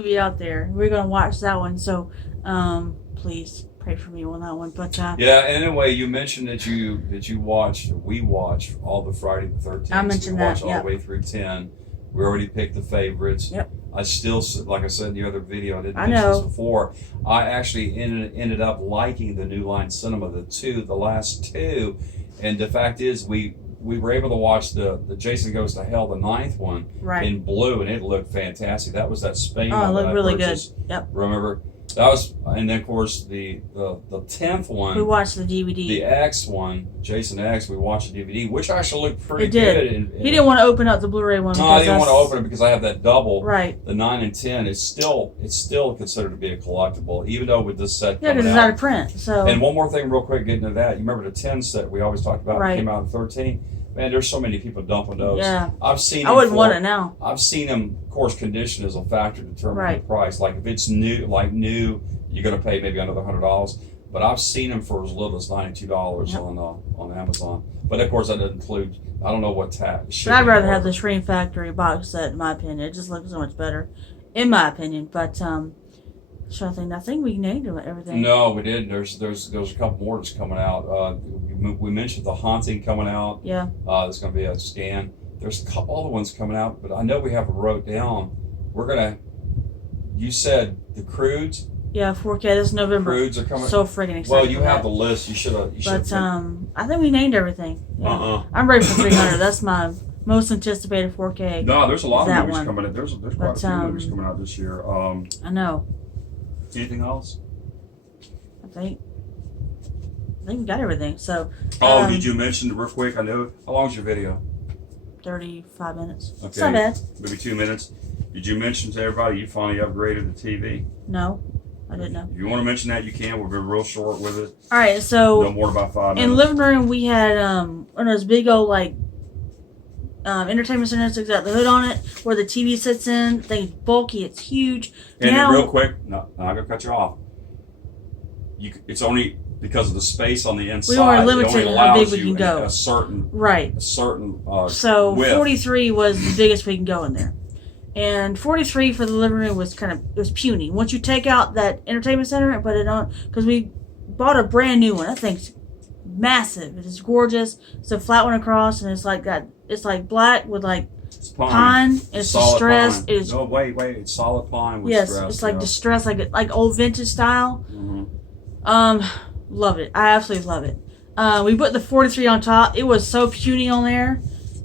movie out there. We're gonna watch that one. So, please pray for me on that one. But yeah. Anyway, you mentioned that we watched all the Friday the 13th. I mentioned that. All the way through 10. We already picked the favorites. Yep. I still, like I said in the other video, I didn't I mention this know. before. I actually ended up liking the New Line Cinema, the last two, and the fact is we were able to watch the Jason Goes to Hell, the 9th one, right. in blue, and it looked fantastic. That was that Spain one. Oh, it that looked I really purchased. good. Yep. Remember? That was, and then of course the 10th one. We watched the DVD. The X one, Jason X. We watched the DVD, which actually looked pretty it did. good. And he didn't want to open up the Blu-ray one. No, I didn't want to open it because I have that double. Right. The 9 and 10 it's still considered to be a collectible, even though with this set. Yeah, because it's out of print. So. And one more thing, real quick, getting to that. You remember the 10 set we always talked about? Right. It came out in 13. Man, there's so many people dumping those. Yeah. I've seen. I wouldn't want it now. I've seen them. Of course, condition is a factor to determine right. the price. Like if it's new, you're going to pay maybe another $100. But I've seen them for as little as $92 yep. on Amazon. But of course, that doesn't include. I don't know what tax. I'd rather have the Scream Factory box set, in my opinion. It just looks so much better, in my opinion. But I think we named everything. No, we didn't. There's a couple more that's coming out. We mentioned The Haunting coming out. Yeah. There's going to be a scan. There's a couple other ones coming out, but I know we have it wrote down. You said The Croods. Yeah, 4K this November. Croods are coming. So freaking excited. Well, you have the list. You should have. But I think we named everything. Yeah. I'm ready for 300. That's my most anticipated 4K. No, there's a lot of movies one. coming in. There's quite a few movies coming out this year. I know. Anything else? I think we got everything. So. Did you mention real quick? I know. How long is your video? 35 minutes. Okay. It's not bad. Maybe 2 minutes. Did you mention to everybody you finally upgraded the TV? No, I didn't know. If you want to mention that, you can. We'll be real short with it. All right, so no more than about 5 minutes. In the living room, we had one of those big old entertainment centers that's got the hood on it, where the TV sits in. Thing's bulky. It's huge. And real quick, no, I'm gonna cut you off. It's only because of the space on the inside. We are limited how big we can go. A certain So width. 43 was the biggest we can go in there. And 43 for the living room was puny. Once you take out that entertainment center and put it on, because we bought a brand new one. That thing's massive. It is gorgeous. It's a flat one across, and it's like that. It's like black with like pine. It's distressed. Pine. It is. No, wait. It's solid pine with yes, stress. It's like distressed, like old vintage style. Mm-hmm. Love it. I absolutely love it. We put the 43 on top. It was so puny on there,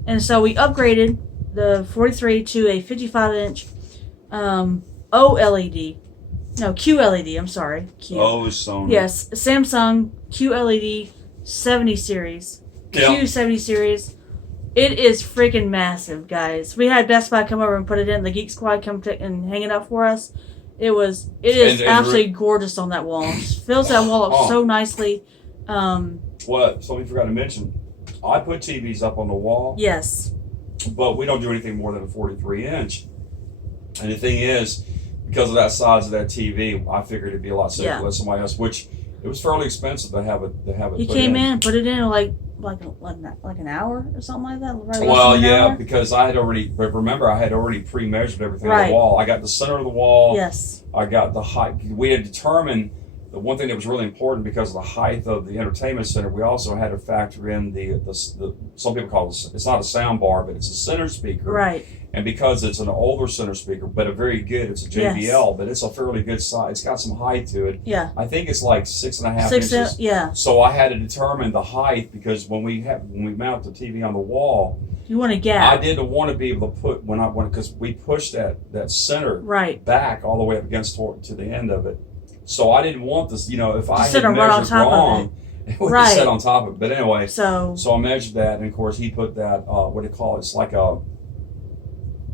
and so we upgraded the 43 to a 55-inch OLED. No, QLED. I'm sorry. Q. Oh, Sony. Yes, Samsung QLED 70 series. Q70 series. It is freaking massive, guys. We had Best Buy come over and put it in. The Geek Squad come and hang it up for us. It is absolutely gorgeous on that wall. It fills that wall up so nicely. What? Something forgot to mention. I put TVs up on the wall. Yes. But we don't do anything more than a 43-inch. And the thing is, because of that size of that TV, I figured it'd be a lot safer to let somebody else. Which it was fairly expensive to have it. He came in, put it in like an hour or something like that. Right, well, yeah, because I had already pre-measured everything on the wall. I got the center of the wall. Yes. I got the height. We had determined the one thing that was really important because of the height of the entertainment center. We also had to factor in the some people call it, it's not a sound bar, but it's a center speaker. Right. And because it's an older center speaker, but it's a JBL, but it's a fairly good size. It's got some height to it. Yeah. I think it's like 6.5 inches. Yeah. So I had to determine the height because when we mount the TV on the wall, you want a gap. I didn't want to be able to put because we pushed that center back all the way up against to the end of it. So I didn't want this. If I had measured wrong, it would have sit on top of it. But anyway, so I measured that, and of course he put that. What do you call it? It's like a.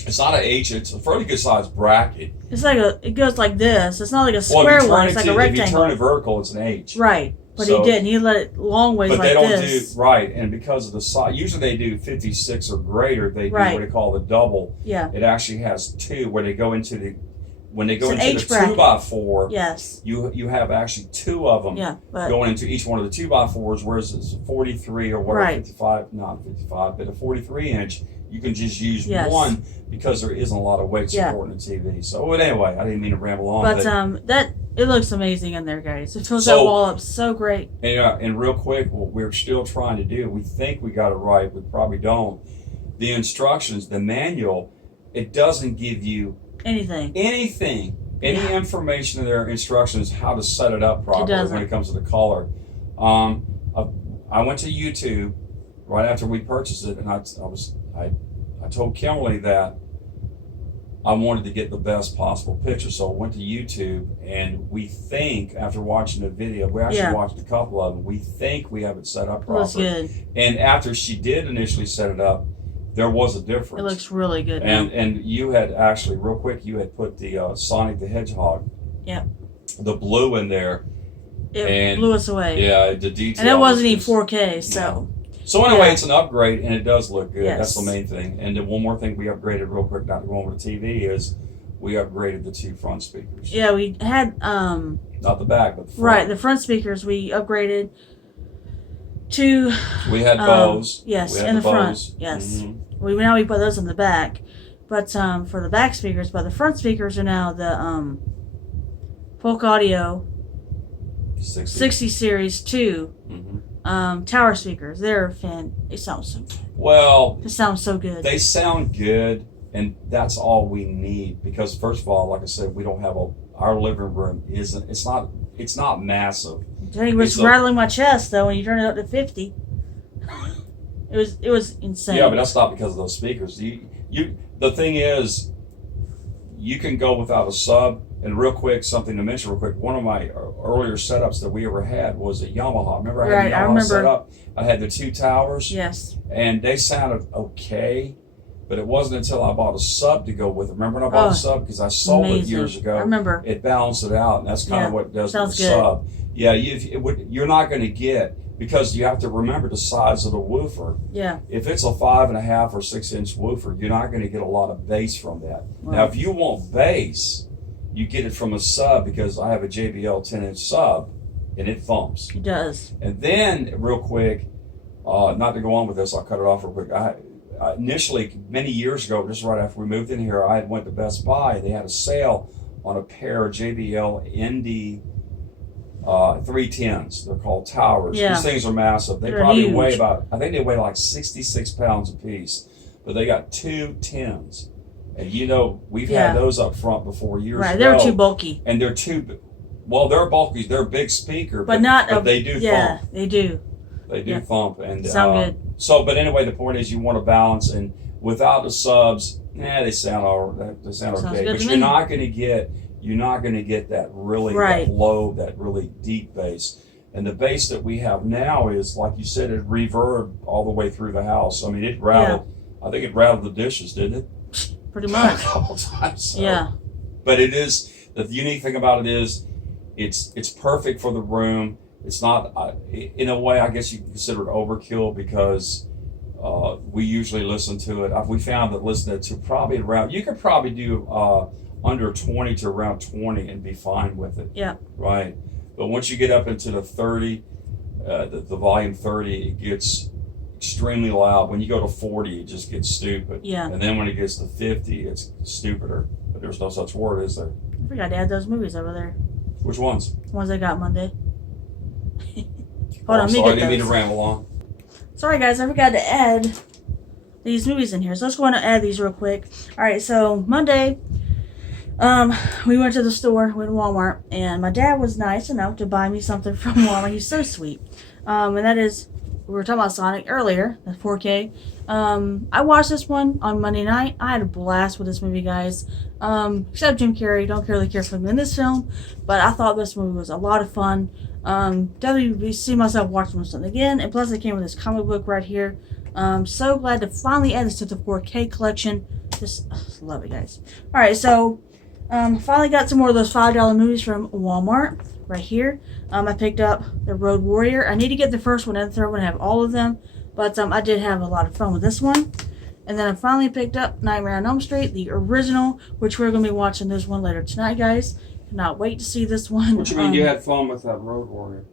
It's not an H. It's a fairly good sized bracket. It's like it goes like this. It's not like a square one. It's like a rectangle. If you turn it vertical, it's an H. Right. But he didn't. He let it long ways like this. But they don't do right, and because of the size, usually they do 56 or greater. They do what they call the double. Yeah. It actually has two where they go into the. When they go into the bracket. 2x4, yes, you have actually two of them going into each one of the 2x4s, whereas it's 43 or whatever, 55, not 55, but a 43-inch, you can just use one because there isn't a lot of weight supporting the TV. So anyway, I didn't mean to ramble on. But that it looks amazing in there, guys. It fills that wall up so great. And real quick, what we're still trying to do, we think we got it right, we probably don't. The instructions, the manual, it doesn't give you anything, any information in their instructions how to set it up properly when it comes to the color. I went to YouTube right after we purchased it, and I told Kimberly that I wanted to get the best possible picture, so I went to YouTube, and we think, after watching the video, we actually watched a couple of them, we think we have it set up properly. Looks good. And after she did initially set it up, there was a difference. It looks really good. And you had actually, real quick, you had put the Sonic the Hedgehog, the blue in there. It blew us away. Yeah, the detail. And it wasn't even 4K, so. So anyway, it's an upgrade, and it does look good. Yes. That's the main thing. And then one more thing we upgraded real quick, not to go over the TV, is we upgraded the 2 front speakers. Yeah, we had not the back, but the front. Right, the front speakers we upgraded to. We had Bose. Yes, we had in the front. Bose. Yes. Mm-hmm. Now we put those in the back, but for the back speakers, but the front speakers are now the Folk Audio 60 Series 2 tower speakers. They sound so good. Well, it sounds so good. They sound good, and that's all we need, because first of all, like I said, we don't have our living room it's not massive. It was rattling my chest though when you turn it up to 50. It was insane. Yeah, but that's not because of those speakers. The thing is, you can go without a sub. And real quick, something to mention real quick, one of my earlier setups that we ever had was a Yamaha. Remember I had a Yamaha set up? I had the 2 towers. Yes. And they sounded okay, but it wasn't until I bought a sub to go with it. Remember when I bought a sub? Because I sold it years ago. I remember. It balanced it out, and that's kind of what it does with the sub. Yeah, you're not going to get, because you have to remember the size of the woofer. Yeah. If it's a 5.5 or 6 inch woofer, you're not going to get a lot of bass from that. Right. Now, if you want bass, you get it from a sub, because I have a JBL 10-inch sub, and it thumps. It does. And then, real quick, not to go on with this, I'll cut it off real quick. I initially, many years ago, just right after we moved in here, I went to Best Buy. They had a sale on a pair of JBL ND 310s. They're called towers. Yeah. These things are massive. They probably weigh I think they weigh like 66 pounds a piece, but they got 2 10s. And we've had those up front before years ago. Right, they're too bulky. And they're they're bulky. They're a big speaker, but they do thump. Yeah, they do. They do thump. And sound good. So, but anyway, the point is you want to balance, and without the subs, they sound okay. But you're not going to get that really that low, that really deep bass. And the bass that we have now is, like you said, it reverbed all the way through the house. I mean, it rattled. Yeah. I think it rattled the dishes, didn't it? Pretty much. A couple times. So. Yeah. But it is, the unique thing about it is, it's perfect for the room. It's not, in a way, I guess you can consider it overkill, because we usually listen to it. We found that listening to probably around, you could probably do under 20 to around 20 and be fine with it. Yeah. Right. But once you get up into the 30, the volume 30, it gets extremely loud. When you go to 40, it just gets stupid. Yeah. And then when it gets to 50, it's stupider. But there's no such word, is there? I forgot to add those movies over there. Which ones? The ones I got Monday. Hold on, sorry, I didn't mean to ramble on. Sorry, guys, I forgot to add these movies in here. So let's go on and add these real quick. All right, so Monday, we went to the store, went to Walmart, and my dad was nice enough to buy me something from Walmart. He's so sweet. And that is, we were talking about Sonic earlier, the 4K. I watched this one on Monday night. I had a blast with this movie, guys. Except Jim Carrey. Don't really care for him in this film, but I thought this movie was a lot of fun. Definitely see myself watching something again, and plus it came with this comic book right here. So glad to finally add this to the 4K collection. Just love it, guys. All right, so finally got some more of those $5 movies from Walmart right here. I picked up the Road Warrior. I need to get the first one and the third one, have all of them, but I did have a lot of fun with this one. And then I finally picked up Nightmare on Elm Street, the original, which we're going to be watching this one later tonight, guys. Cannot wait to see this one. What you mean you had fun with that Road Warrior?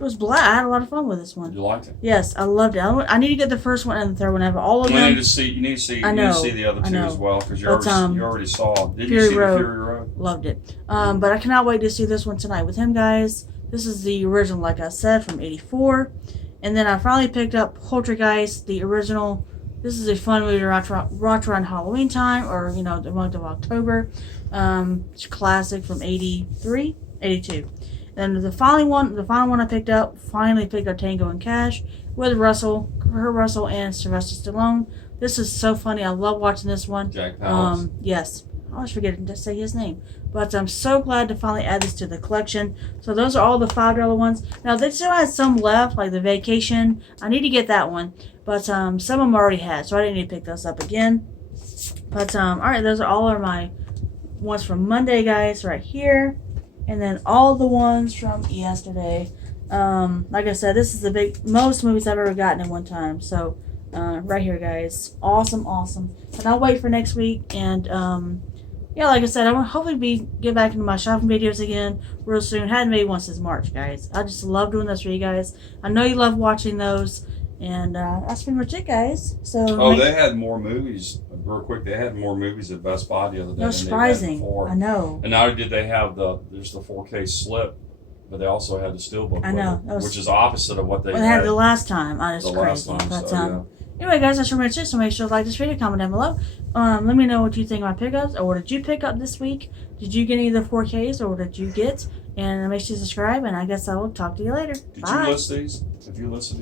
It was black. I had a lot of fun with this one. You liked it? Yes, I loved it. I need to get the first one and the third one. I have all of them. You need to see the other two as well because you already saw. Did you see the Fury Road? Loved it. But I cannot wait to see this one tonight with him, guys. This is the original, like I said, from '84. And then I finally picked up Poltergeist, the original. This is a fun movie to watch around Halloween time or, the month of October. It's a classic from 82. And the final one I finally picked up Tango and Cash with Russell and Sylvester Stallone. This is so funny. I love watching this one. Jack Palance. Yes. I always forget to say his name. But I'm so glad to finally add this to the collection. So those are all the $5 ones. Now, they still had some left, like the Vacation. I need to get that one. But some of them already had, so I didn't need to pick those up again. But, alright, those are all of my ones from Monday, guys, right here. And then all the ones from yesterday. Like I said, this is the most movies I've ever gotten in one time. So, right here, guys. Awesome. And I'll wait for next week. And, yeah, like I said, I'm going to hopefully get back into my shopping videos again real soon. Hadn't made one since March, guys. I just love doing this for you guys. I know you love watching those. And that's pretty much it, guys. So they had more movies. Real quick, they had more movies at Best Buy the other day. No, surprising. I know. And not only did they have there's the 4K slip, but they also had the steelbook. I know, which is opposite of what they had the last time. That's crazy. Last time, but anyway, guys, that's pretty much it. So make sure to like this video, comment down below. Let me know what you think of my pickups, or what did you pick up this week? Did you get any of the 4Ks, or what did you get? And make sure to subscribe, and I guess I will talk to you later. Did you list these? Have you listed these?